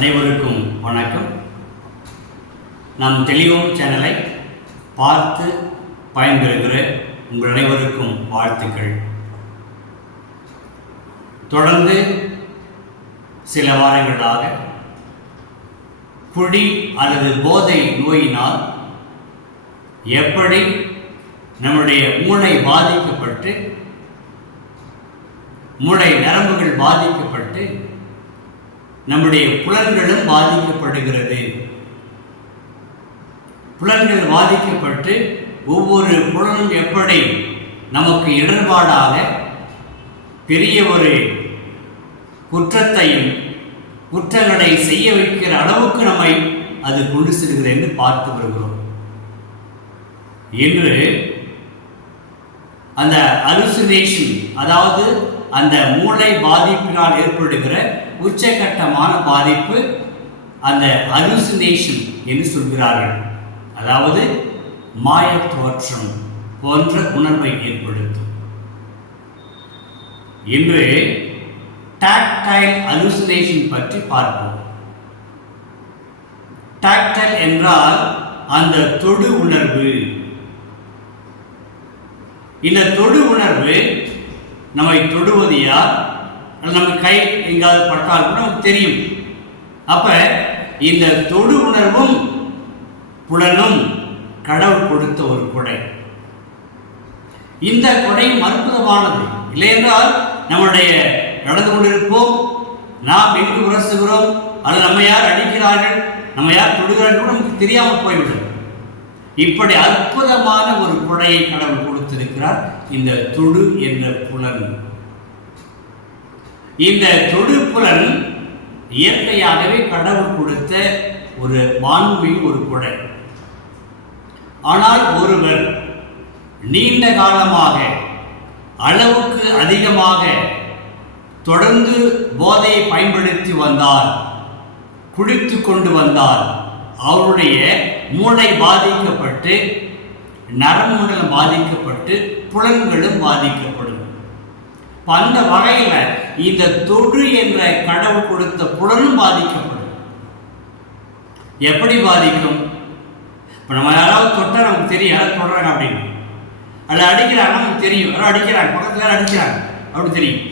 அனைவருக்கும் வணக்கம். நம் தெளிவோம் சேனலை பார்த்து பயன்பெறுகிற உங்கள் அனைவருக்கும் வாழ்த்துக்கள். தொடர்ந்து சில வாரங்களாக குடி அல்லது போதை நோயினால் எப்படி நம்முடைய மூளை பாதிக்கப்பட்டு மூளை நரம்புகள் பாதிக்கப்பட்டு நம்முடைய புலன்களும் பாதிக்கப்படுகிறது. புலன்கள் பாதிக்கப்பட்டு ஒவ்வொரு புலனும் எப்படி நமக்கு இடர்பாடாக பெரிய ஒரு குற்றத்தையும் குற்றங்களை செய்ய வைக்கிற அளவுக்கு நம்மை அது கொண்டு செல்கிறது என்று பார்த்து வருகிறோம். இன்று அந்த அலுசினேஷன் அதாவது அந்த மூளை பாதிப்பினால் ஏற்படுகிற உச்சகட்டமான பாதிப்பு அந்த அலுசினேஷன் என்று சொல்கிறார்கள். அதாவது மாய தோற்றம் போன்ற உணர்வை ஏற்படுத்தும். இன்று டாக்டைல் அலுசினேஷன் பற்றி பார்ப்போம். டாக்டைல் என்றால் அந்த தொடு உணர்வு. இந்த தொடு உணர்வு நம்மை தொடுவது யார்? நம்ம கை எங்காவது பட்டால் கூட நமக்கு தெரியும். அப்ப இந்த தொடு உணர்வும் புலனும் கடவுள் கொடுத்த ஒரு கொடை. இந்த கொடையும் அற்புதமானது இல்லையென்றால் நம்முடைய நடந்து கொண்டிருப்போம் நாம் எங்கு உரசுகிறோம் அல்லது நம்ம யார் அடிக்கிறார்கள் நம்ம யார் தொடுகிறார்கள் கூட நமக்கு தெரியாமல் போய்விடும். இப்படி அற்புதமான ஒரு கொடையை கடவுள் கொடுத்திருக்கிறார். இந்த தொடு என்ற புலன். இந்த தொடு புலன் இயற்கையாகவே கடவுள் கொடுத்த ஒரு வான்மை ஒரு குடை. ஆனால் ஒருவர் நீண்ட காலமாக அளவுக்கு அதிகமாக தொடர்ந்து போதையை பயன்படுத்தி வந்தால் குடித்து கொண்டு வந்தால் அவருடைய மூளை பாதிக்கப்பட்டு நரம்பு மண்டலம் பாதிக்கப்பட்டு புலன்களும் பாதிக்கப்படும். அந்த வகையில் இந்த தொடு என்ற கடவுள் கொடுத்த புலனும் பாதிக்கப்படும். எப்படி பாதிக்கும்? இப்போ நம்ம யாராவது தொட்டால் நமக்கு தெரியும் யாராவது தொடுறாங்க அப்படின்னு. அதில் அடிக்கிறாங்க நமக்கு தெரியும். யாரோ அடிக்கிறாங்க பக்கத்தில் யாரும் அடிக்கிறாங்க அப்படின்னு தெரியும்.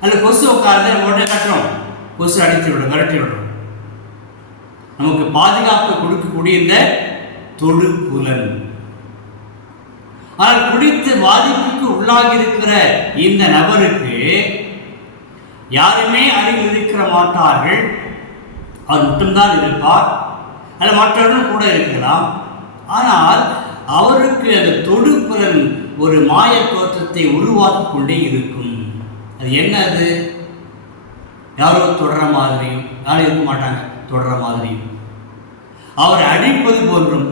அதில் கொசு உட்காந்து நம்ம உடனே கட்டுறோம். கொசு அடித்து விடும் விரட்டி விடுறோம் நமக்கு பாதுகாப்பு கொடுக்கக்கூடிய இந்த தொடு புலன். ஆனால் குடித்து பாதிப்புக்கு உள்ளாகி இருக்கிற இந்த நபருக்கு யாருமே அருகில் இருக்கிற மாட்டார்கள். அவர் மட்டும்தான் இருப்பார். அல்ல மற்றவர்களும் கூட இருக்கலாம். ஆனால் அவருக்கு அந்த தொடுப்புலன் ஒரு மாய தோற்றத்தை உருவாக்கி கொண்டே இருக்கும். அது என்ன அது? யாரோ தொடர மாதிரியும் யாரும் இருக்க மாட்டாங்க தொடர மாதிரியும். அவரை அடிப்பது போன்றும்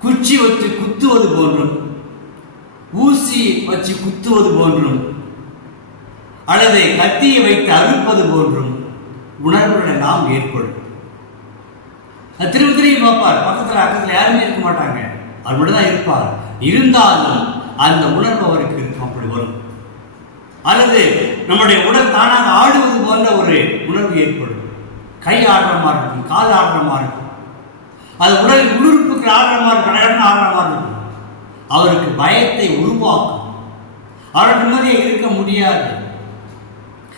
குச்சி வச்சு குத்துவது போன்றும் ஊசி வச்சு குத்துவது போன்றும் அல்லது கத்தியை வைத்து அறுப்பது போன்றும் உணர்வுகள் நாம் ஏற்படும் அது திரும்ப திரும்பி பார்ப்பார் பக்கத்தில் அக்கத்தில் யாருமே இருக்க மாட்டாங்க. அவர் மட்டும்தான் இருப்பார். இருந்தாலும் அந்த உணர்வு அவருக்கு அப்படி வரும். அல்லது நம்முடைய உடல் தானாக ஆடுவது போன்ற ஒரு உணர்வு ஏற்படும். கை ஆடுற மாதிரி இருக்கும் கால் ஆடுற மாதிரி இருக்கும். அது உடல் உள்ளுறுப்புக்கு ஆடுற மாதிரி கடகடன்னு ஆடுற மாதிரி இருக்கும். அவருக்கு பயத்தை உருவாக்கும். அவருக்கு நிம்மதியாக இருக்க முடியாது.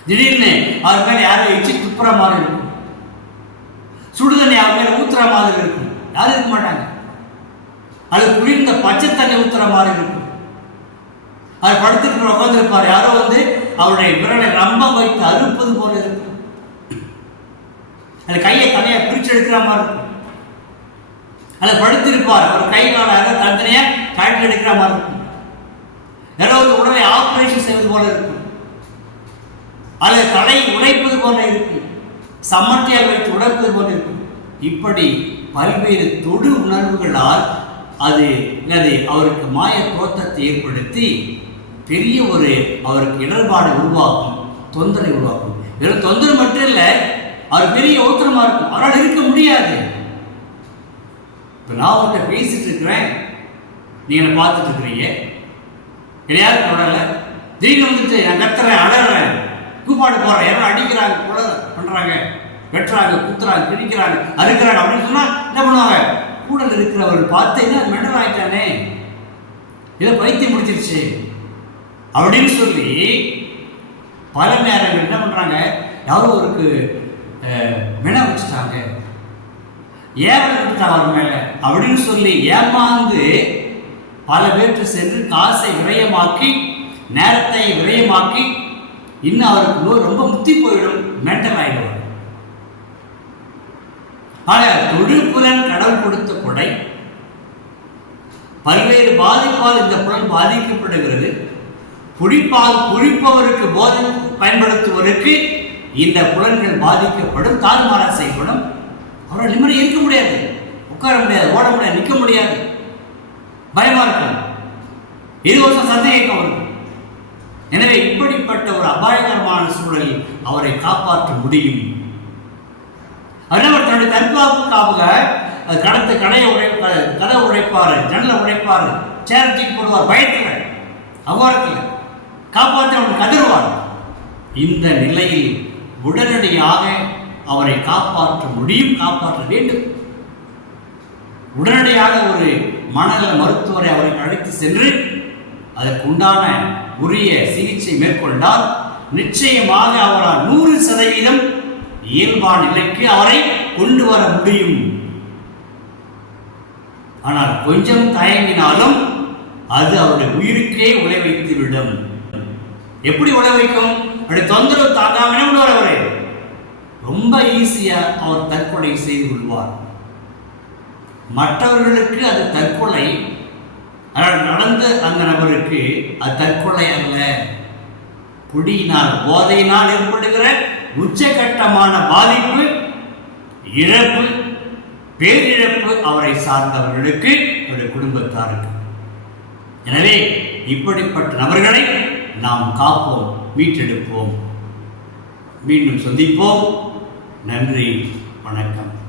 திடீர்னு அவர் மேலே யாரும் எச்சி துப்புற மாதிரி இருக்கும். சுடுதண்ணி அவர் மேலே ஊத்துற மாதிரி இருக்கும். யாரும் இருக்க மாட்டாங்க. அது குளிர்ந்த பச்சை தண்ணி ஊத்துற மாதிரி இருக்கும். அவர் படுத்துட்டு உட்காந்துருப்பார் யாரோ வந்து அவருடைய விரலை ரம்பம் வைத்து அறுப்பது போல இருக்கும். அந்த கையை தனியாக பிரிச்சு எடுக்கிற மாதிரி இருக்கும். அல்ல படுத்திருப்பார். அவர் கை கால யாரோ தனித்தனியா கழட்டி எடுக்கிற மாதிரி இருக்கும். யாரோ ஒரு உடலை ஆப்ரேஷன் செய்வது போல இருக்கும். அல்லது தலை உடைப்பது போல இருக்கும். சம்மட்டியால் வைத்து உடைப்பது போல இருக்கும். இப்படி பல்வேறு தொடு உணர்வுகளால் அது அல்லது அவருக்கு மாய தோற்றத்தை ஏற்படுத்தி பெரிய ஒரு அவருக்கு இடர்பாடு உருவாக்கும் தொந்தரை உருவாக்கும். வெறும் தொந்தரவு மட்டும் இல்லை அவர் பெரிய ஓத்திரமா இருக்கும். அவரால் இருக்க முடியாது. இப்போ நான் உங்கள்கிட்ட பேசிட்டு இருக்கிறேன். நீங்களை என்னை பார்த்துட்டு இருக்கிறீங்க. யாரும் தொடரல. திடீர்னு வந்துட்டு நான் கத்துறேன் அடறேன். கூப்பாடு போடுறேன். யாரும் அடிக்கிறாங்க கூட பண்ணுறாங்க வெட்டுறாங்க குத்துறாங்க பிடிக்கிறாங்க அறுக்கிறாங்க அப்படின்னு சொன்னால் என்ன பண்ணுவாங்க? கூட இருக்கிறவர் பார்த்தீங்கன்னா மெண்டல் ஆகிட்டானே இதை பைத்தியம் முடிச்சிருச்சு அப்படின்னு சொல்லி பல நேரங்கள் என்ன பண்ணுறாங்க யாரோ ஒருக்கு வின வச்சுட்டாங்க. ஏவல் விட்டுட்டாங்க அவர் மேலே. அப்படின்னு சொல்லி ஏமாந்து பல பேர்த்து சென்று காசை விரயமாக்கி நேரத்தை விரயமாக்கி இன்னும் அவருக்கு நோய் ரொம்ப முத்தி போயிடும் மென்டல் ஆகிடுவார் ஆக தொழிற்புலன் கடவுள் கொடுத்த கொடை பல்வேறு பாதிப்பால் இந்த புலன் பாதிக்கப்படுகிறது. குடிப்பால் குடிப்பவருக்கு போதை பயன்படுத்துவதற்கு இந்த புலன்கள் பாதிக்கப்படும் தாறுமாறா செய்யப்படும் அவரால் நிம்மதி இருக்க முடியாது உட்கார முடியாது ஓட முடியாது நிற்க முடியாது. பயமா இருக்கும். இது வருஷம் சந்தேகம் வரும் எனவே இப்படிப்பட்ட ஒரு அபாயகரமான சூழலில் அவரை காப்பாற்ற முடியும். அவர் தன்னுடைய தற்காப்புக்காக கடத்து கடையை உடைப்பார் கதை உடைப்பார் ஜன்னலை உடைப்பார் சேரத்திக்கு போடுவார் பயத்தில் அவ்வாறத்தில் காப்பாற்ற அவன் கதிர்வார் இந்த நிலையில் உடனடியாக அவரை காப்பாற்ற முடியும் காப்பாற்ற வேண்டும். உடனடியாக ஒரு மனநல மருத்துவரை அவரை அழைத்து சென்று அதற்கு உண்டான உரிய சிகிச்சை மேற்கொண்டால் நிச்சயமாக அவரால் நூறு சதவீதம் இயல்பான நிலைக்கு அவரை கொண்டு வர முடியும். ஆனால் கொஞ்சம் தயங்கினாலும் அது அவருடைய உயிருக்கே உழை வைத்துவிடும். எப்படி உழை வைக்கும்? அப்படி தொந்தரவு தாங்காம கொண்டு பண்ணுவார் ரொம்ப ஈஸியாக அவர் தற்கொலை செய்து கொள்வார். மற்றவர்களுக்கு அது தற்கொலை. ஆனால் நடந்த அந்த நபருக்கு அது தற்கொலை அல்ல. குடியினால் போதையினால் ஏற்படுகிற உச்சகட்டமான பாதிப்பு இழப்பு பேரிழப்பு அவரை சார்ந்தவர்களுக்கு அவருடைய குடும்பத்தாருக்கு. எனவே இப்படிப்பட்ட நபர்களை நாம் காப்போம் மீட்டெடுப்போம். மீண்டும் சந்திப்போம். நன்றி வணக்கம்.